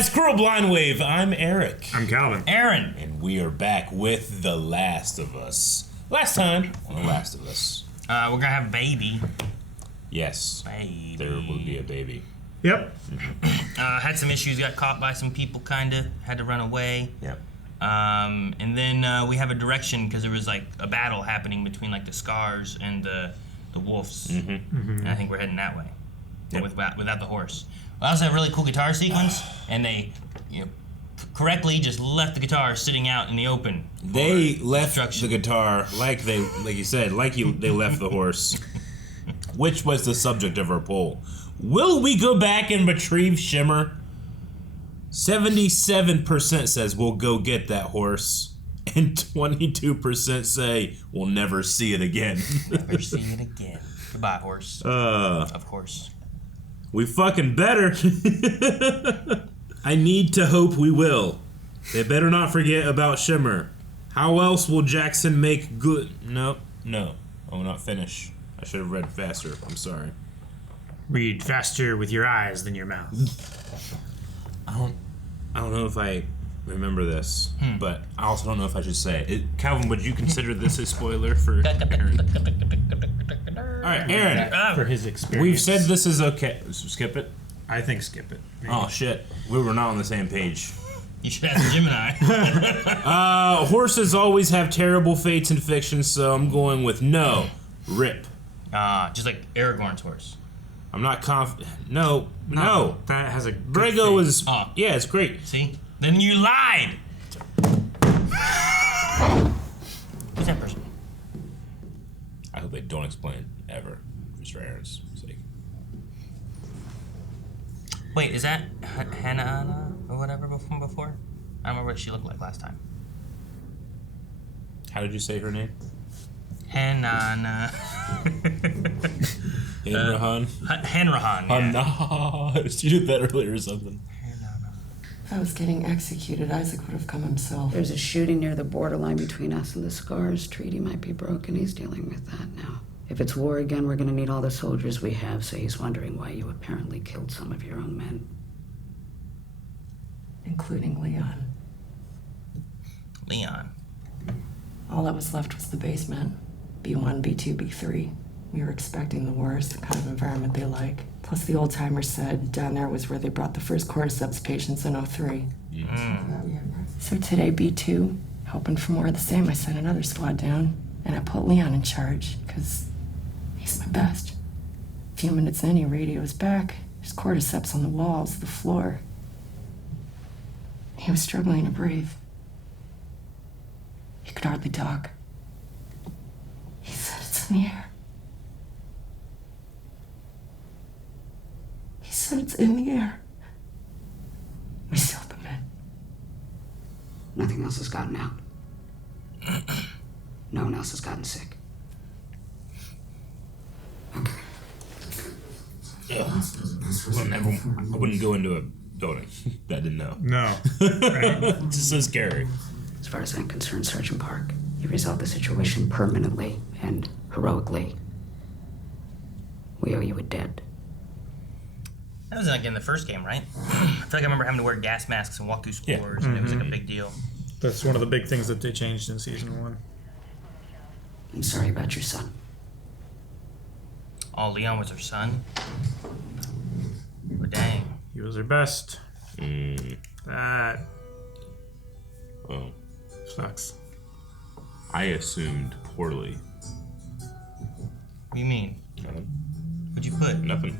guys, Squirrel Blind Wave. I'm Eric. I'm Calvin. Aaron. And we are back with The Last of Us. Last time on The Last of Us. We're gonna have a baby. Yes. Baby. There will be a baby. Yep. Had some issues, got caught by some people, kinda. Had to run away. Yep. And then we have a direction because there was like a battle happening between like the Scars and the wolves. And I think we're heading that way. Yep. Without the horse. We also have a really cool guitar sequence, and they, correctly just left the guitar sitting out in the open. They left the guitar like they left the horse, which was the subject of our poll. Will we go back and retrieve Shimmer? 77% says we'll go get that horse, and 22% say we'll never see it again. Never see it again. Goodbye, horse. Of course. We fucking better. I need to hope we will. They better not forget about Shimmer. How else will Jackson make good... No. I will not finish. I should have read faster. I'm sorry. Read faster with your eyes than your mouth. I don't know if I remember this, but I also don't know if I should say it. Calvin, would you consider this a spoiler for Aaron? Alright, Aaron. For his experience. We've said this is okay. Skip it? I think skip it. Maybe. Oh, shit. We were not on the same page. You should ask Gemini. Horses always have terrible fates in fiction, so I'm going with no. Rip. Just like Aragorn's horse. I'm not confident. No. That has a good Brago fate. is... yeah, it's great. See? Then you lied! Who's that person? I hope they don't explain ever, just for Aaron's sake. Wait, is that Hannah or whatever from before? I don't remember what she looked like last time. How did you say her name? Hannah. Hanrahan? Hanrahan, yeah. No, she did that earlier or something. If I was getting executed, Isaac would have come himself. There's a shooting near the borderline between us and the Scars. Treaty might be broken. He's dealing with that now. If it's war again, we're gonna need all the soldiers we have, so he's wondering why you apparently killed some of your own men. Including Leon. Leon. All that was left was the basement. B1, B2, B3. We were expecting the worst, the kind of environment they like. Plus the old timers said down there was where they brought the first cordyceps patients in 03. So today, B2, hoping for more of the same, I sent another squad down, and I put Leon in charge, because he's my best. A few minutes in, he radios back. There's cordyceps on the walls, the floor. He was struggling to breathe. He could hardly talk. He said it's in the air. He said it's in the air. We sealed them in. Nothing else has gotten out. No one else has gotten sick. Okay. Yeah. I wouldn't go into a building that I didn't know. No. Right? It's just so scary. As far as I'm concerned, Sergeant Park, you resolved the situation permanently and heroically. We owe you a debt. That was like in the first game, right? I feel like I remember having to wear gas masks and walk through spores, and it was like a big deal. That's one of the big things that they changed in season 1. I'm sorry about your son. Oh, Leon was her son? Well, dang. He was their best. That Well, sucks. I assumed poorly. What do you mean? What'd you put? Nothing.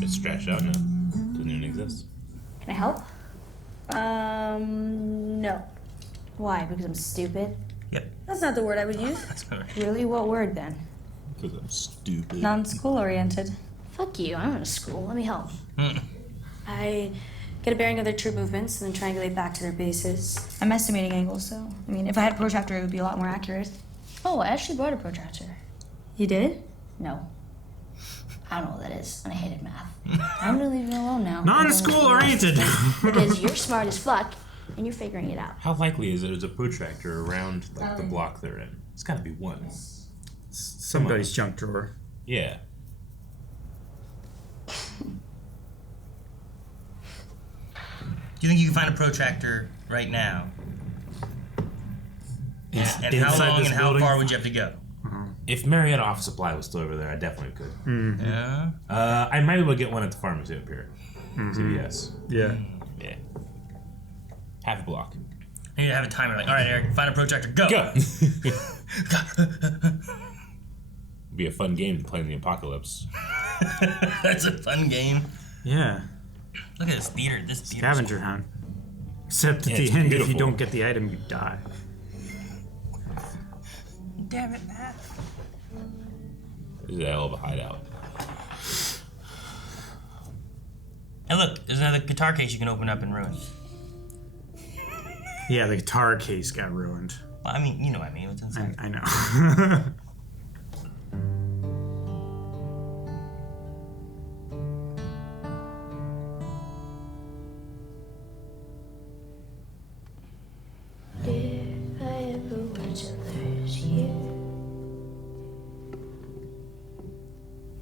It's scratched out now. Doesn't even exist. Can I help? No. Why? Because I'm stupid? Yep. That's not the word I would use. That's all right. Really? What word then? Because I'm stupid. Non-school oriented. Fuck you, I'm out of school. Let me help. I get a bearing of their troop movements and then triangulate back to their bases. I'm estimating angles, so I mean, if I had a protractor, it would be a lot more accurate. Oh, I actually bought a protractor. You did? No. I don't know what that is, and I hated math. I'm gonna leave you alone now. Non-school oriented. Because you're smart as fuck, and you're figuring it out. How likely is it there's a protractor around like the block they're in? It's got to be one. Somebody's junk drawer. Yeah. Do you think you can find a protractor right now? And how inside long this and how building? far would you have to go? If Marietta Office Supply was still over there, I definitely could. Yeah. I might be able to get one at the pharmacy up here. CVS. Yeah. Yeah. Half a block. I need to have a timer. Like, all right, Eric, find a protractor. Go. Go! Be a fun game to play in the apocalypse. That's a fun game. Yeah. Look at this theater. This theater. Scavenger hunt. Except at Yeah, the it's end, if beautiful. you don't get the item, you die. Damn it, Matt. This is a hell of a hideout. And look, there's another guitar case you can open up and ruin. Yeah, the guitar case got ruined. Well, I mean, you know what I mean. What's inside? I know. If I ever were to lose you.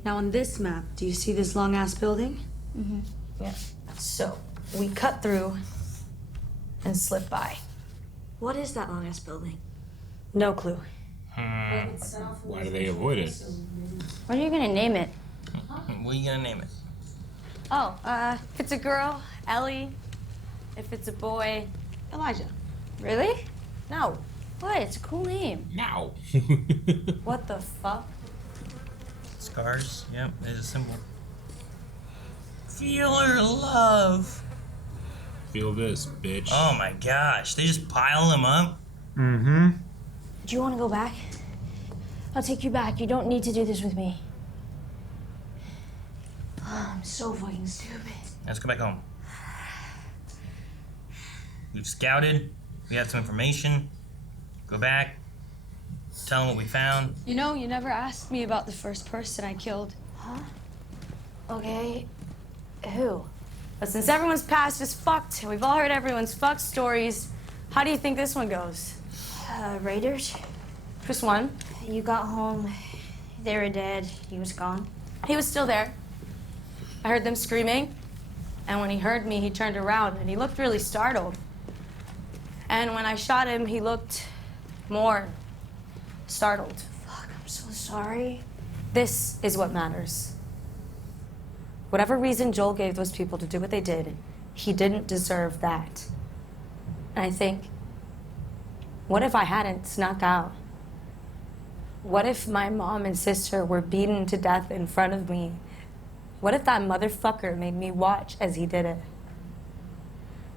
Now on this map, do you see this long ass building? Yeah. So we cut through and slip by. What is that long ass building? No clue. Why do they avoid it? What are you gonna name it? What are you gonna name it? Oh, if it's a girl, Ellie. If it's a boy, Elijah. really? No. What? It's a cool name. Now. What the fuck? Scars. Yep, there's a symbol. Feel her love. Feel this, bitch. Oh my gosh, they just pile them up. Mm-hmm. Do you want to go back? I'll take you back. You don't need to do this with me. Oh, I'm so fucking stupid. Let's go back home. We've scouted. We have some information. Go back. Tell them what we found. You know, you never asked me about the first person I killed. Huh? Okay. Who? But since everyone's past is fucked, and we've all heard everyone's fucked stories, how do you think this one goes? Raiders. Just one. You got home, they were dead, he was gone. He was still there. I heard them screaming, and when he heard me, he turned around, and he looked really startled. And when I shot him, he looked more startled. Fuck, I'm so sorry. This is what matters. Whatever reason Joel gave those people to do what they did, he didn't deserve that. And I think, what if I hadn't snuck out? What if my mom and sister were beaten to death in front of me? What if that motherfucker made me watch as he did it?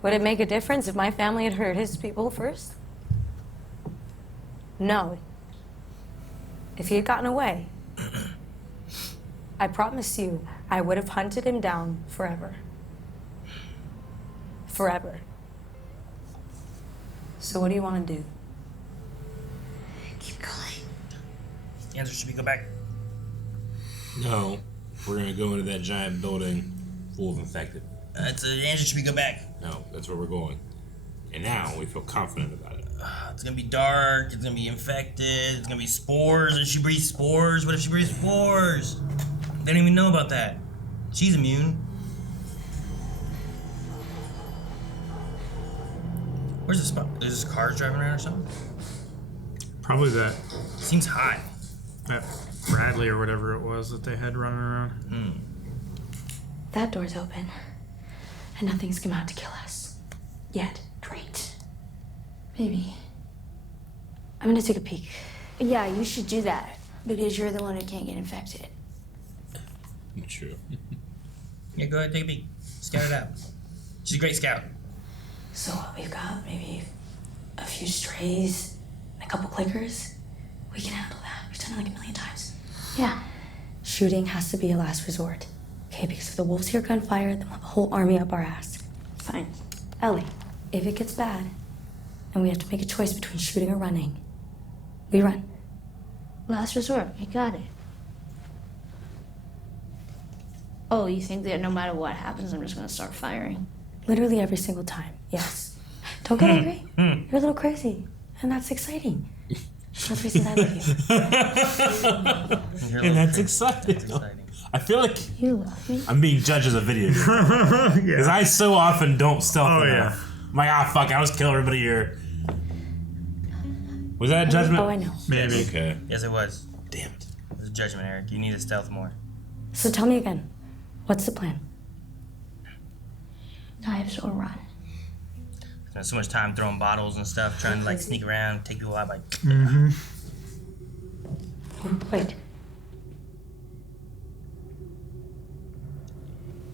Would it make a difference if my family had hurt his people first? No. If he had gotten away, I promise you, I would have hunted him down forever. Forever. So what do you want to do? Keep going. The answer should be go back. No. We're gonna go into that giant building full of infected. The answer should be go back. No, that's where we're going. And now we feel confident about it. It's gonna be dark. It's gonna be infected. It's gonna be spores. And she breathes spores. What if she breathes spores? They don't even know about that. She's immune. Where's the spot? Is this cars driving around or something? Probably that Seems hot. Bradley or whatever it was that they had running around. That door's open, and nothing's come out to kill us. Yet. Great. Maybe. I'm gonna take a peek. Yeah, you should do that, because you're the one who can't get infected. True. Yeah, go ahead, take a peek. Scout it out. She's a great scout. So what we've got, maybe a few strays, and a couple clickers. We can handle that. We've done it like a million times. Yeah. Shooting has to be a last resort. Okay, because if the wolves hear gunfire, then we'll have a whole army up our ass. Fine. Ellie, if it gets bad, and we have to make a choice between shooting or running, we run. Last resort, you got it. Oh, you think that no matter what happens, I'm just gonna start firing? Literally every single time, yes. Don't get angry. You're a little crazy, and that's exciting. That's the reason I love you. And that's exciting. That's exciting. I feel like You love me. I'm being judged as a video game. Because I so often don't stealth enough. yeah. I'm like, fuck, I was killing everybody here. Was that a judgment? Oh, I know. Maybe. Okay. Yes, it was. Damn it. It was a judgment, Eric. You need to stealth more. So tell me again, what's the plan? Knives or run. Spent so much time throwing bottles and stuff, trying to like sneak around, take people out by. Wait.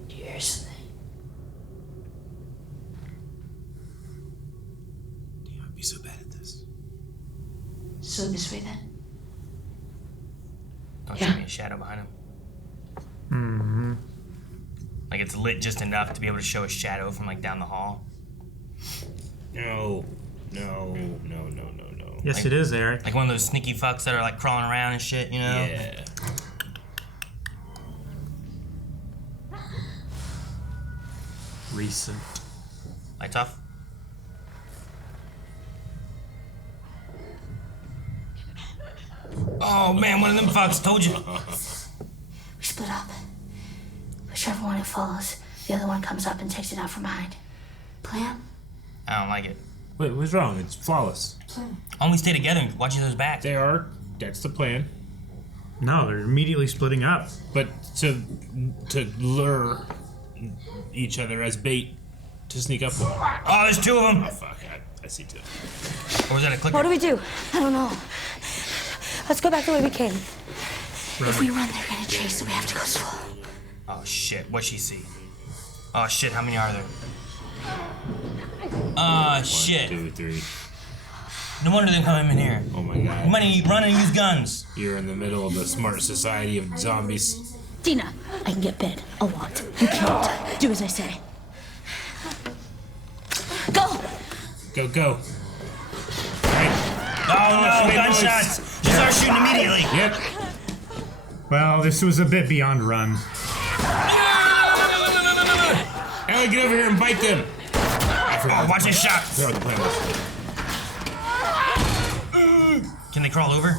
Do you hear something? Damn, I'd be so bad at this. So this way then. Don't show me a shadow behind him. Like it's lit just enough to be able to show a shadow from like down the hall. No. Yes, it is, Eric. Like one of those sneaky fucks that are like crawling around and shit, you know? Yeah. Recent. Lights off. Oh man, one of them fucks told you. We split up. Whichever one it follows, the other one comes up and takes it out from behind. Plan? I don't like it. Wait, what's wrong? It's flawless. Only stay together and watch each other's back. They are. That's the plan. No, they're immediately splitting up. But to lure each other as bait to sneak up. Oh, there's two of them. Oh, fuck. I see two. Or was that a clicker? What do we do? I don't know. Let's go back the way we came. If we run, they're gonna chase, so we have to go slow. Oh shit, what'd she see? Oh shit, how many are there? Ah shit. 1, 2, 3. No wonder they're coming in here. Oh my god. Money, run and use guns. You're in the middle of the smart society of zombies. Dina, I can get bid. A lot. You can't. Do as I say. Go! Go. Alright. Oh no, gunshots! Just start shooting immediately. Yep. Well, this was a bit beyond run. Ellie, get over here and bite them. Oh, watch his shot. Throw the plan was. Can they crawl over?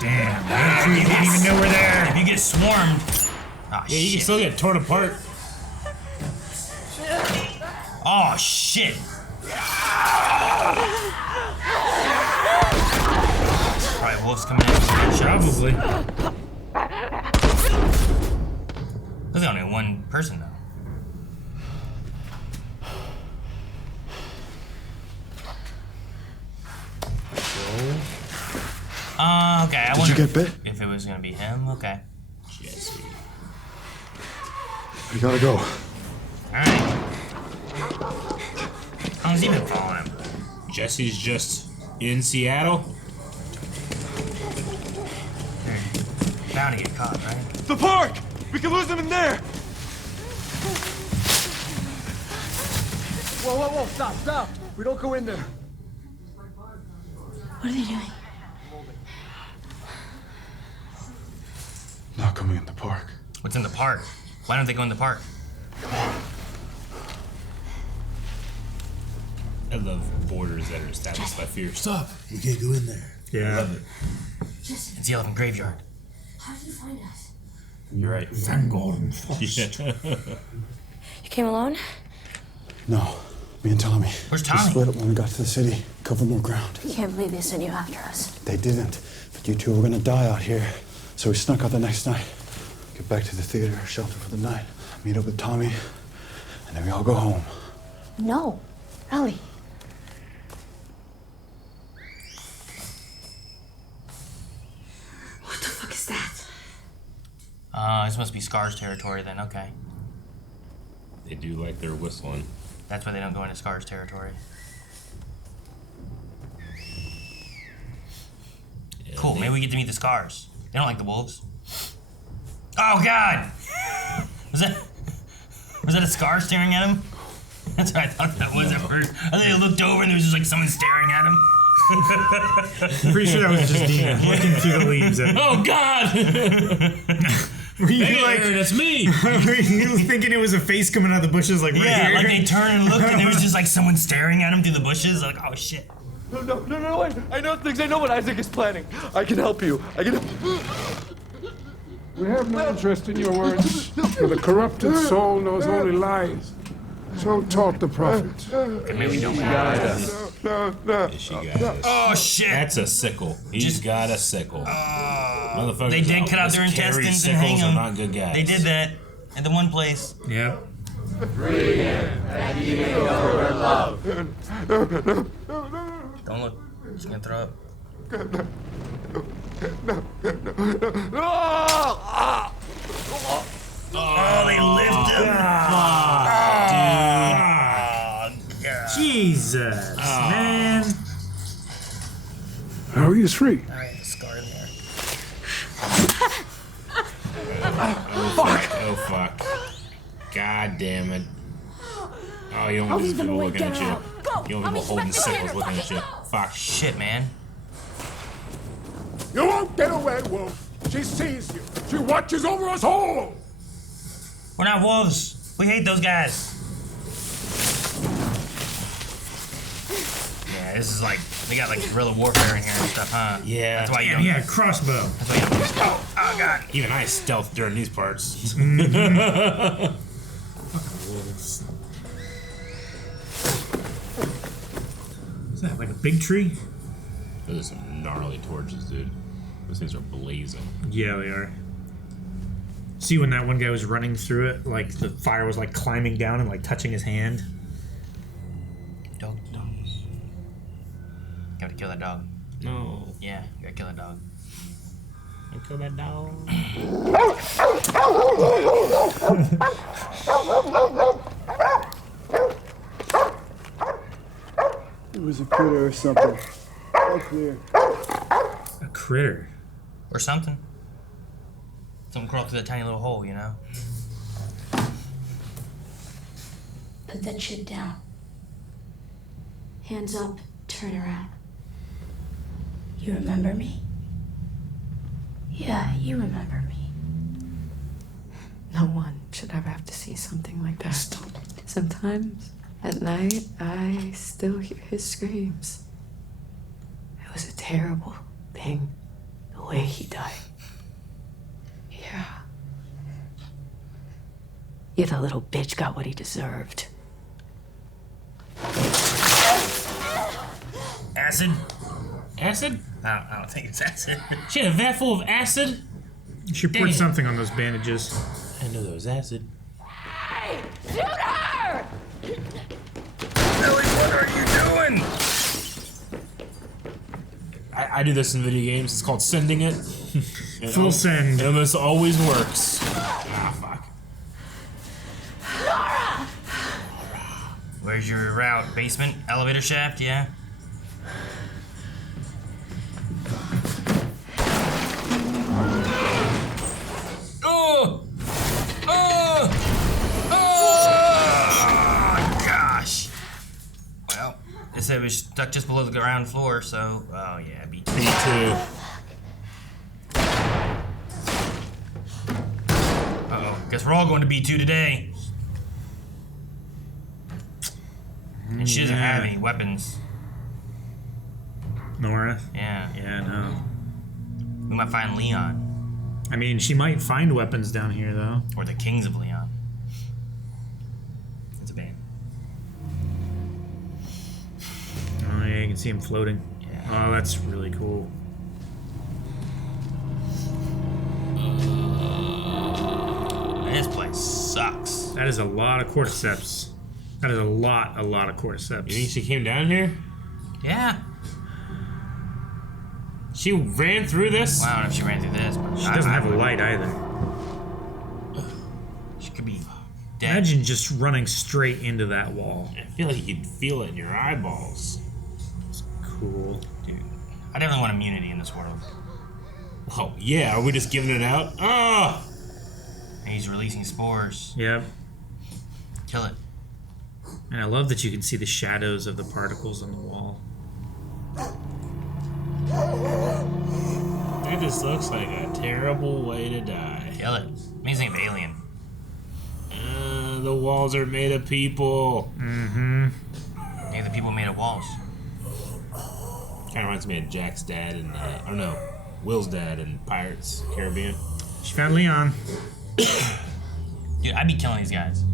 Damn, you didn't even know we're there. If you get swarmed. Oh Yeah, you can shit. still get torn apart. Oh shit. Probably wolves coming in. Probably. There's only one person though. Okay. I Did wonder you get bit? if it was gonna be him. Okay. Jesse. We gotta go. Alright. How long's he been following him? Jesse's just in Seattle. Bound to get caught, right? The park! We can lose them in there! Whoa, stop! We don't go in there. What are they doing? Not coming in the park. What's in the park? Why don't they go in the park? I love borders that are established by fear. Stop! We can't go in there. Yeah. I love it. It's the elephant graveyard. How did you find us? You're right. Thank God. You came alone? No, me and Tommy. Where's We Tommy? split up when we got to the city. Cover more ground. I can't believe they sent you after us. They didn't. But you two were gonna die out here. So we snuck out the next night. Get back to the theater, shelter for the night. Meet up with Tommy. And then we all go home. No. Ellie. What the fuck is that? This must be Scar's territory then, okay. They do like their whistling. That's why they don't go into Scar's territory. Yeah, Cool, they- maybe we get to meet the Scars. They don't like the wolves. Oh god! Was that a Scar staring at him? That's what I thought that was at first. I think I looked over and there was just like someone staring at him. I'm pretty sure that was just Dina looking through the leaves. Oh God! Were you Hey, like, Aaron, it's me. were you thinking it was a face coming out of the bushes like right Yeah, here? like they turned and looked and there was just like someone staring at him through the bushes. Like, oh shit. No, wait. I know things. I know what Isaac is planning. I can help you. We have no interest in your words, for the corrupted soul knows only lies. So taught the prophets. Maybe don't got us. She got us. Oh shit! That's a sickle. He's got a sickle. Motherfuckers. They did cut out their intestines and hang them. Are not good guys. They did that at the one place. Yep. Don't look. She's gonna throw up. Oh, they lift him. Dude. Jesus, man. Now he is free. Alright, scar in there. Oh fuck. God damn it. Oh, you don't want these people looking at you. You don't want people holding sickles looking at you. Fuck. Shit, man. You won't get away, Wolf. She sees you. She watches over us all. We're not wolves. We hate those guys. Yeah, this is like, they got like guerrilla warfare in here and stuff, huh? Yeah. That's why you don't. Yeah, crossbow. That's why you don't use oh god. Even I stealth during these parts. Wolves. Is that like a big tree? Those are some gnarly torches, dude. Those things are blazing. Yeah, they are. See when that one guy was running through it, like the fire was like climbing down and like touching his hand? Dogs. You gotta kill that dog. No. Yeah, you gotta kill that dog. I kill that dog. It was a critter or something. All clear. A critter? Or something. Something crawled through that tiny little hole, you know? Put that shit down. Hands up, turn around. You remember me? Yeah, you remember me. No one should ever have to see something like that. Sometimes at night, I still hear his screams. It was a terrible thing, the way he died. Yeah. Yeah, the little bitch got what he deserved. Acid? Acid? I don't think it's acid. She had a vat full of acid? She poured something on those bandages. I didn't know there was acid. Hey! Shoot her! Ellie, what are you doing? I do this in video games. It's called sending it. Full send. It almost always works. Ah, fuck. Laura! Where's your route? Basement? Elevator shaft? Yeah? Oh! Oh! Oh! Gosh. Well, it said it was stuck just below the ground floor, so... Oh, yeah, B2. B2. Uh-oh. Guess we're all going to B2 today. And she doesn't have any weapons. Nora? Yeah. Yeah, no. We might find Leon. I mean, she might find weapons down here, though. Or the Kings of Leon. It's a band. Oh, yeah, you can see him floating. Yeah. Oh, that's really cool. This place sucks. That is a lot of cordyceps. That is a lot of cordyceps. You think she came down here? Yeah. She ran through this? Well, I don't know if she ran through this, but She doesn't have a light either. She could be dead. Imagine just running straight into that wall. I feel like you could feel it in your eyeballs. It's cool. Dude, I definitely want immunity in this world. Oh, yeah. Are we just giving it out? Ah! And he's releasing spores. Yep. Kill it. And I love that you can see the shadows of the particles on the wall. That just looks like a terrible way to die. Kill it. Makes me think of Alien. The walls are made of people. Mm-hmm. Maybe the people made of walls. kind of reminds me of Jack's dad and or no, Will's dad in Pirates Caribbean. She found Leon. Dude, I'd be killing these guys.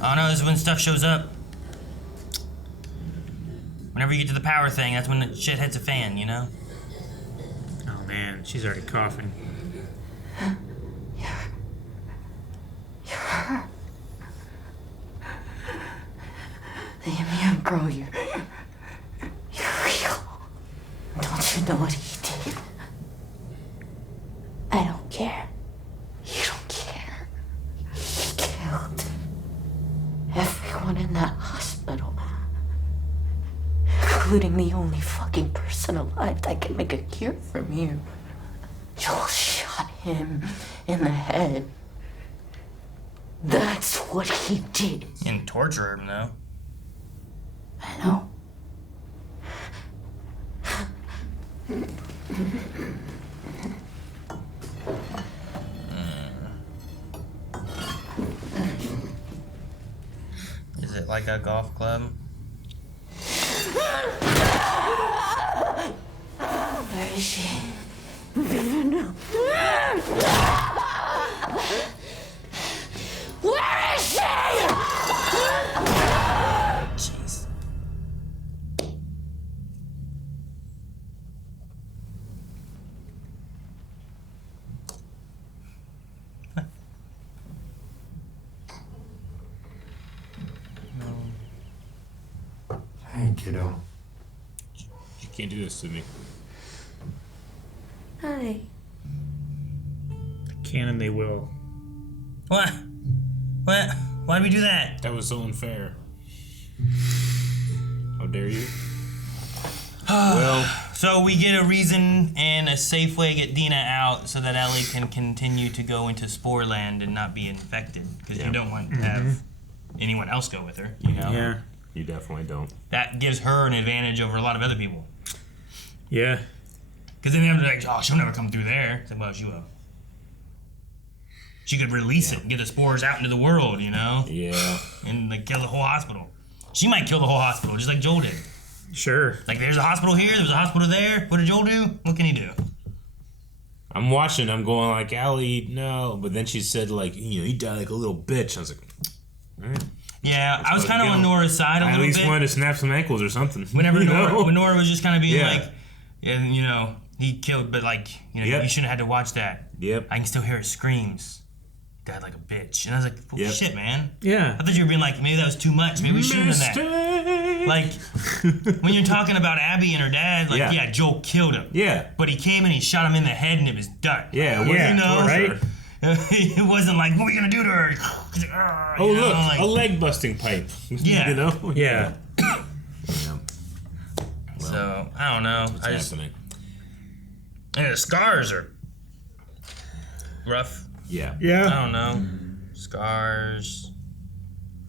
Oh no, this is when stuff shows up. Whenever you get to the power thing, that's when the shit hits a fan, you know? Oh man, she's already coughing. The immune girl, you're real. Don't you know what he did? I don't care. You don't care. He killed everyone in that hospital, including the only fucking person alive that can make a cure from you. Joel shot him in the head. That's what he did. And torture him, though. I know. Is it like a golf club? Where is she? Where is she? Jeez. Hey, kiddo. You can't do this to me. Hi. Can and they will. What? What? Why'd we do that? That was so unfair. How dare you? Well, so we get a reason and a safe way to get Dina out so that Ellie can continue to go into Spore Land and not be infected. Because you don't want to have anyone else go with her, you know? Yeah. You definitely don't. That gives her an advantage over a lot of other people. Yeah. Because then they're like, oh, she'll never come through there. It's like, well, she will. She could release it and get the spores out into the world, you know? Yeah. And like kill the whole hospital. She might kill the whole hospital, just like Joel did. Sure. Like, there's a hospital here, there's a hospital there. What did Joel do? What can he do? I'm watching, I'm going like, Allie, no. But then she said, like, you know, he died like a little bitch. I was like, all right. Yeah, I was kind of on Nora's side a I little bit. at least wanted to snap some ankles or something. Whenever You Nora, know? when Nora was just kind of being Yeah. like, and you know, he killed, but like, you know, Yep. you shouldn't have had to watch that. Yep. I can still hear her screams. Died like a bitch. And I was like, well, Yep. shit, man. Yeah. I thought you were being like, maybe that was too much. Maybe we shouldn't have done that. Like, when you're talking about Abby and her dad, like, yeah, Joel killed him. Yeah. But he came and he shot him in the head and it was done. Yeah, You know? right? It wasn't like, what are we going to do to her? Oh, You know, look, like- a leg busting pipe. Yeah. You know? Yeah. So, I don't know. What's happening? And the scars are rough. Yeah. I Yeah. don't know. Scars.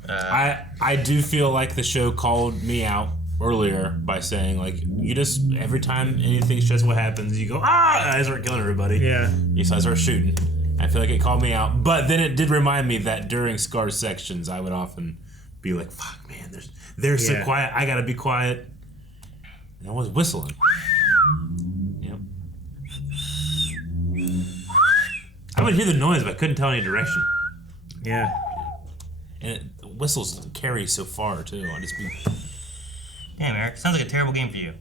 I do feel like the show called me out earlier by saying, like, you just, every time anything stressful happens, you go, ah! I start killing everybody. Yeah. So I start shooting. I feel like it called me out. But then it did remind me that during Scar sections, I would often be like, fuck, man, they're so Yeah. quiet. I gotta be quiet. And I was whistling. Yep. I would hear the noise, but I couldn't tell any direction. Yeah. And whistles carry so far, too. I just be... Damn, Eric. Sounds like a terrible game for you.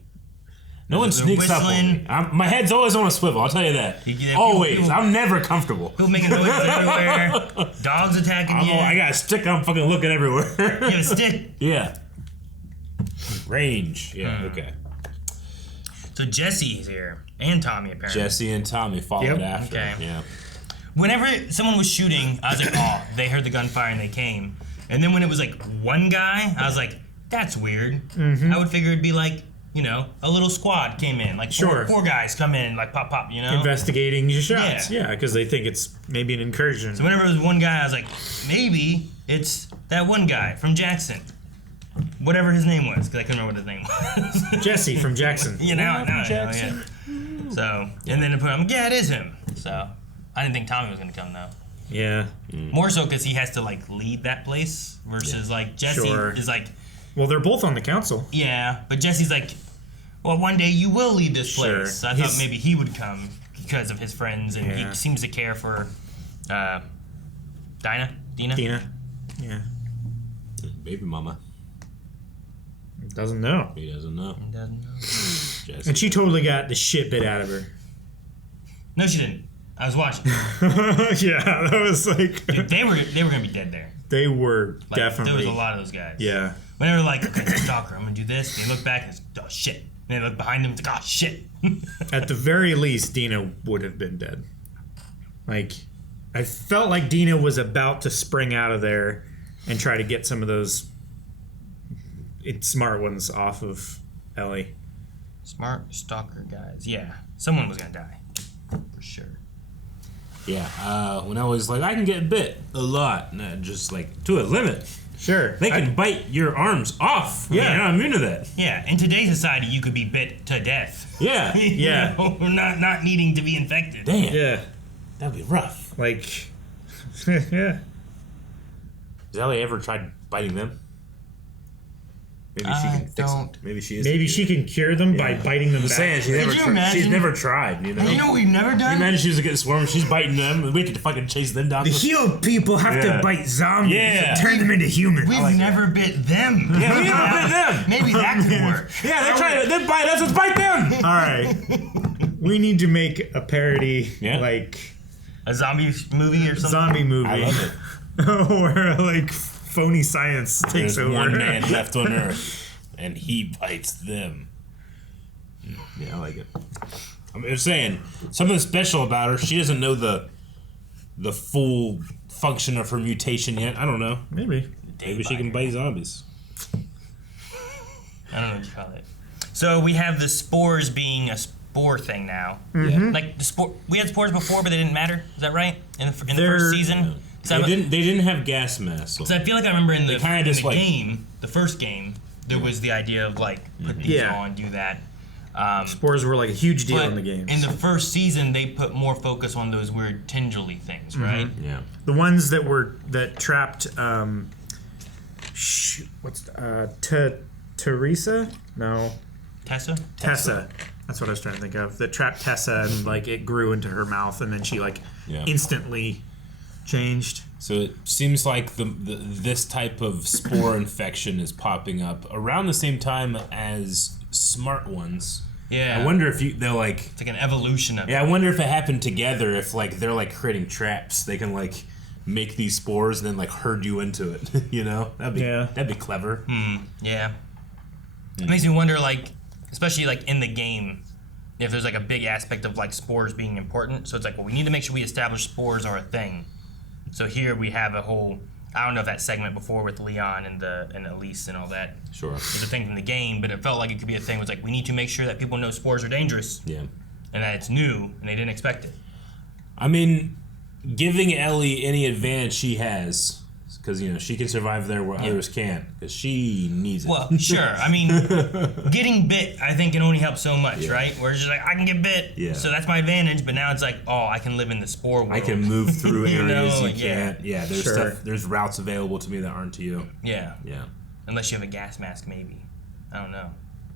No one They're sneaks up on whistling. me. My head's always on a swivel, I'll tell you that. people- Always. people- I'm never comfortable. People making noises everywhere. Dogs attacking you. I got a stick, I'm fucking looking everywhere. You have a stick. Yeah. Range. Yeah, okay. So Jesse's here. And Tommy, apparently. Jesse and Tommy followed Yep. after. Okay. Yeah. Whenever someone was shooting, I was like, oh, they heard the gunfire and they came. And then when it was like one guy, I was like, that's weird. I would figure it'd be like, you know, a little squad came in. Like Sure. four guys come in, like pop, pop, you know? Investigating your shots. Yeah. Yeah, because they think it's maybe an incursion. So whenever it was one guy, I was like, maybe it's that one guy from Jackson. Whatever his name was, because I couldn't remember what his name was. Jesse from Jackson. You know, yeah. So, and then I'm like, yeah, it is him. So, I didn't think Tommy was going to come, though. Yeah. More so because he has to, like, lead that place versus, like, Jesse Sure. is, like, Well, they're both on the council. Yeah, but Jesse's like, well, one day you will lead this place. Sure. So I thought maybe he would come because of his friends, and Yeah. he seems to care for Dina. Yeah. Baby mama. Doesn't know. He doesn't know. He doesn't know. Jesse. And she totally got the shit bit out of her. No, she didn't. I was watching. Yeah, that was like... Dude, they were gonna be dead there. They were Like, definitely... There was a lot of those guys. Yeah. When they were like, okay, stalker, I'm gonna do this. They look back and it's, oh shit. And they look behind them, it's like, oh shit. At the very least, Dina would have been dead. Like, I felt like Dina was about to spring out of there and try to get some of those smart ones off of Ellie. Smart stalker guys. Yeah. Someone was gonna die. For sure. Yeah, when I was like, I can get bit a lot, just like to a limit. Sure. They can bite your arms off. Yeah. You're not immune to that. Yeah, in today's society, you could be bit to death. Yeah. Yeah. You know, not needing to be infected. Damn. Yeah. That'd be rough. Like, yeah. Has Ellie ever tried biting them? Maybe she can fix them. Maybe she is. Maybe she can cure them by biting them I'm back. saying she's never tried. You know. You know what we've never done? Imagine she was getting swarmed. She's biting them. And we could fucking chase them down. The healed people have to bite zombies and turn them into humans. We've never bit them. Yeah, we never bit them. Maybe that could work. Yeah, they're trying to. They bite us. Let's bite them. All right. We need to make a parody, like a zombie movie or something. Zombie movie. I love it. Where like phony science takes There's over. one man left on Earth, and he bites them. Yeah, I like it. I'm just saying something special about her. She doesn't know the full function of her mutation yet. I don't know. Maybe she can bite zombies. I don't know what you call it. So we have the spores being a spore thing now. Mhm. Like the spore, we had spores before, but they didn't matter. Is that right? In the first season. They didn't have gas masks. So I feel like I remember in the game, the first game, there was the idea of like put these on, do that. Spores were like a huge deal but in the game. In the first season, they put more focus on those weird tendrily things, right? Yeah. The ones that trapped Teresa? No. Tessa? Tessa. That's what I was trying to think of. That trapped Tessa and like it grew into her mouth and then she like instantly changed. So it seems like this type of spore infection is popping up around the same time as smart ones. Yeah. I wonder if they're like... It's like an evolution of it. Yeah, I wonder if it happened together, if like they're like creating traps. They can like make these spores and then like herd you into it. You know? That'd be clever. Yeah. It makes me wonder, like, especially like in the game, if there's like a big aspect of like spores being important. So it's like, well, we need to make sure we establish spores are a thing. So here we have a whole, I don't know if that segment before with Leon and Elise and all that. Sure. Is a thing from the game, but it felt like it could be a thing. It was like, we need to make sure that people know spores are dangerous. Yeah. And that it's new and they didn't expect it. I mean, giving Ellie any advantage she has, because you know she can survive there where others can't, because she needs it. Well, sure. I mean, getting bit, I think, can only help so much, right? Where it's just like, I can get bit, Yeah. so that's my advantage. But now it's like, oh, I can live in the spore world. I can move through areas you yeah. can't. Yeah, there's Sure. stuff. There's routes available to me that aren't to you. Yeah. Yeah. Unless you have a gas mask, maybe. I don't know.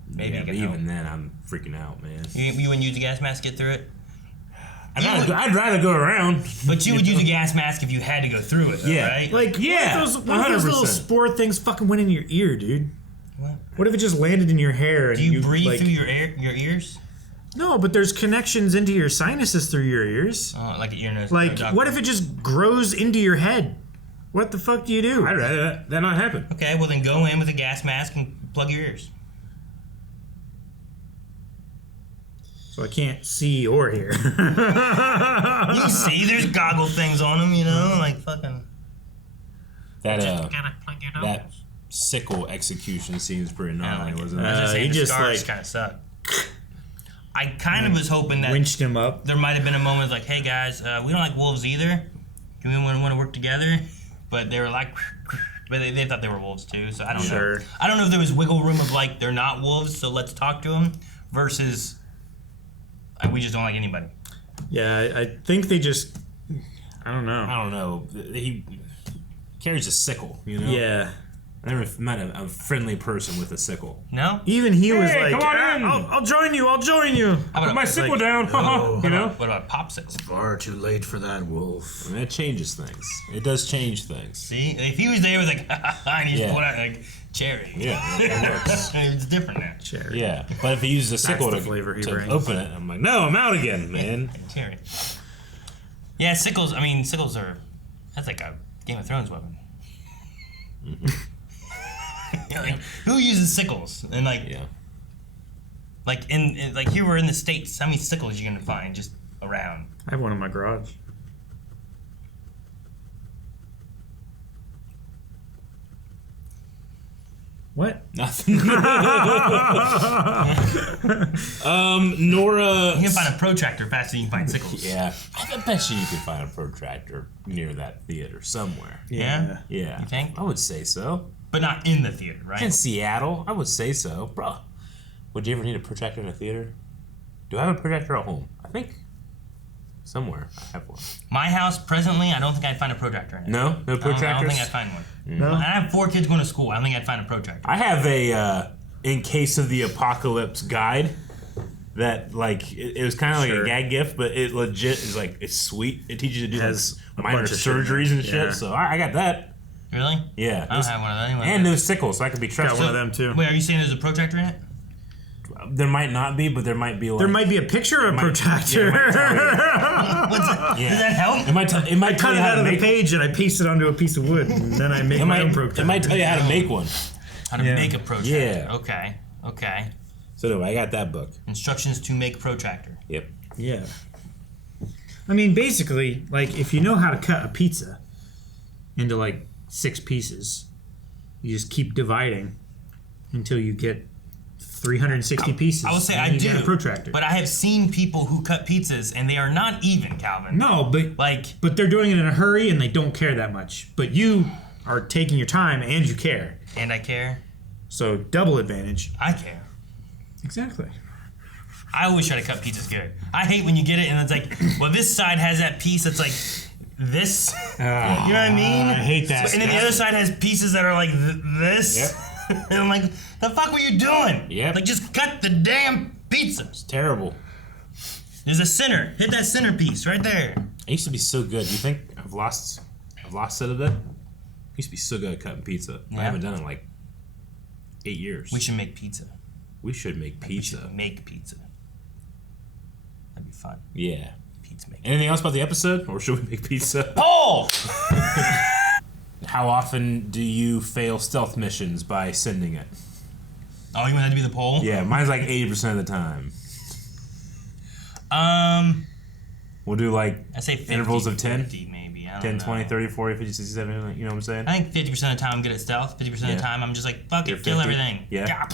Maybe Yeah, you but can help. even then, I'm freaking out, man. You wouldn't use a gas mask to get through it? I'd rather go around. But you would use a gas mask if you had to go through it, though, Yeah. right? Like, Yeah, what if those little 100%. spore things fucking went in your ear, dude? What? What if it just landed in your hair? And Do you breathe like, through your ears? No, but there's connections into your sinuses through your ears. Oh, like an ear, nose. Like, what if it just grows into your head? What the fuck do you do? I'd rather that not happen. Okay, well then go in with a gas mask and plug your ears. So I can't see or hear. You can see, there's goggle things on them, you know, like fucking. That sickle execution seems pretty gnarly, wasn't it? I was just saying, he the just, scars like- kind of suck. I kind of was hoping that Winched him up. there might have been a moment like, hey guys, we don't like wolves either. Do we want to work together? But they were like, but they thought they were wolves too. So I don't know. I don't know if there was wiggle room of like they're not wolves, so let's talk to them, versus we just don't like anybody. Yeah, I think they just. I don't know. I don't know. He carries a sickle, you know. Yeah. I never met a friendly person with a sickle. No? Even he was Hey, like, come on in. I'll join you. I'll join you. Put my sickle down. You know? What about popsicles? Far too late for that, Wolf. I mean, that changes things. It does change things. See? If he was there, it was like, and he just pulled out like cherry. Yeah, it works. It's different now. Cherry. Yeah, but if he uses a sickle the to flavor he brings. open it, I'm like, no, I'm out again, man. Cherry. Yeah, sickles. I mean, sickles are. That's like a Game of Thrones weapon. Like, who uses sickles? And like, like in like here we're in the States. How many sickles you gonna find just around? I have one in my garage. What? Nothing. Nora. You can find a protractor faster than you can find sickles. Yeah, I bet you can find a protractor near that theater somewhere. Yeah? Yeah. You think? I would say so. But not in the theater, right? In Seattle, I would say so, bro. Would you ever need a protractor in a theater? Do I have a protractor at home? I think somewhere I have one. My house presently, I don't think I'd find a protractor in it. No protractors. I don't think I'd find one. No. I have 4 kids going to school. I don't think I'd find a protractor. I have a in case of the apocalypse guide that like it was kind of like a gag gift, but it legit is like it's sweet. It teaches you to do Has like a minor bunch of surgeries and shit. Yeah. So I got that. Really? Yeah. I don't have one of those. Anyway, And those sickles, so I could be trusted. Got one of them too. Wait, are you saying there's a protractor in it? There might not be, but there might be. Like, There might be a picture of a protractor. What's that? Yeah. Does that help? It might. It might I tell cut you it how out to of the make. page and I paste it onto a piece of wood, and then I make It my own might. protractor. It might tell you how to make one. How to make a protractor. Yeah. Okay. Okay. So anyway, I got that book. Instructions to make protractor. Yep. Yeah. I mean, basically, like if you know how to cut a pizza into like 6 pieces, you just keep dividing until you get 360 pieces. I would say and I you do, get a protractor. but I have seen people who cut pizzas and they are not even, Calvin. No, but Like, but they're doing it in a hurry and they don't care that much. But you are taking your time and you care. and I care. So double advantage. I care. Exactly. I always try to cut pizzas good. I hate when you get it and it's like, well, this side has that piece that's like this. You know what I mean? I hate that. And then the other side has pieces that are like this. Yep. And I'm like, the fuck were you doing? Yep. Like, just cut the damn pizza. It's terrible. There's a center. Hit that center piece right there. I used to be so good. You think I've lost it a bit? I used to be so good at cutting pizza. Yeah. I haven't done it in like 8 years. We should make pizza. We should make pizza. We should make pizza. That'd be fun. Yeah. Pizza making. Anything else about the episode, or should we make pizza? Paul! How often do you fail stealth missions by sending it? Oh, you want that to be the poll? Yeah, mine's like 80% of the time. We'll do like I say 50, intervals of 10, 50 maybe. I don't 10, know. 20, 30, 40, 50, 60, 70, you know what I'm saying? I think 50% of the time I'm good at stealth. 50% of Yeah. the time I'm just like, fuck You're it, kill 50? everything. Yeah.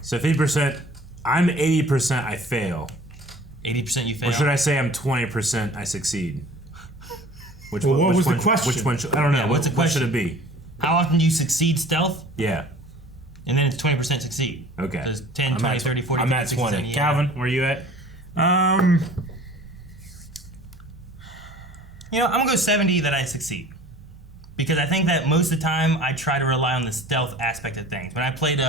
So 50%, I'm 80% I fail. 80% you fail. Or should I say I'm 20% I succeed? Which Well, one, what which was the one, question? Which one should, I don't know. Yeah, what's the what should question? it be? How often do you succeed stealth? Yeah. And then it's 20% succeed. Okay. So it's 10, I'm 20, at, 30, 40, I'm 50, at 60, 20. 70, yeah. Calvin, where are you at? You know, I'm gonna go 70 that I succeed. Because I think that most of the time I try to rely on the stealth aspect of things. When I played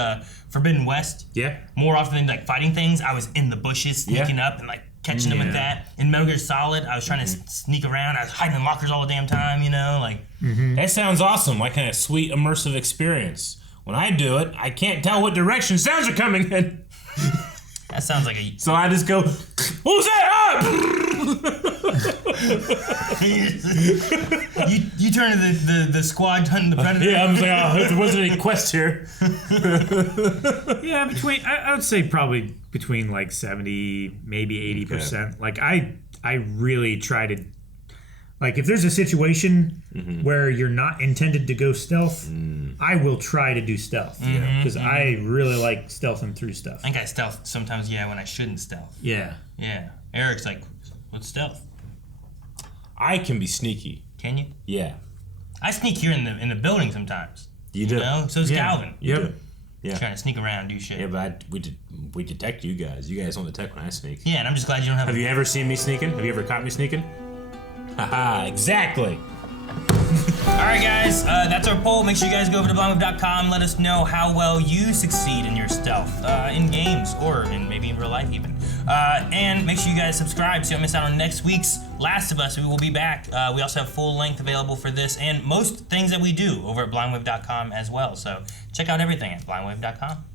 Forbidden West, Yeah. more often than like fighting things, I was in the bushes sneaking up and like catching them with that. In Metal Gear Solid, I was trying to sneak around. I was hiding in lockers all the damn time, you know, like. That sounds awesome, like a sweet immersive experience. When I do it, I can't tell what direction sounds are coming in. That sounds like a. So I just go, who's that? you turn to the squad hunting the predator. Yeah, I'm like, oh, there wasn't any quest here. Yeah, I would say probably between like 70, maybe 80%. Like I really try to, like if there's a situation where you're not intended to go stealth, I will try to do stealth. Because I really like stealthing through stuff. I think I stealth sometimes, when I shouldn't stealth. Yeah. Yeah. Eric's like, what's stealth? I can be sneaky. Can you? Yeah. I sneak here in the building sometimes. You do. You know? So's Calvin. You do. Yeah. Trying to sneak around, do shit. Yeah, but we detect you guys. You guys don't detect when I sneak. Yeah, and I'm just glad you don't have. Have you ever seen me sneaking? Have you ever caught me sneaking? Haha, exactly. Alright guys, that's our poll. Make sure you guys go over to blindwave.com. Let us know how well you succeed in your stealth, in games, or in maybe in real life even. And make sure you guys subscribe so you don't miss out on next week's Last of Us. We will be back. We also have full length available for this and most things that we do over at blindwave.com as well. So check out everything at blindwave.com.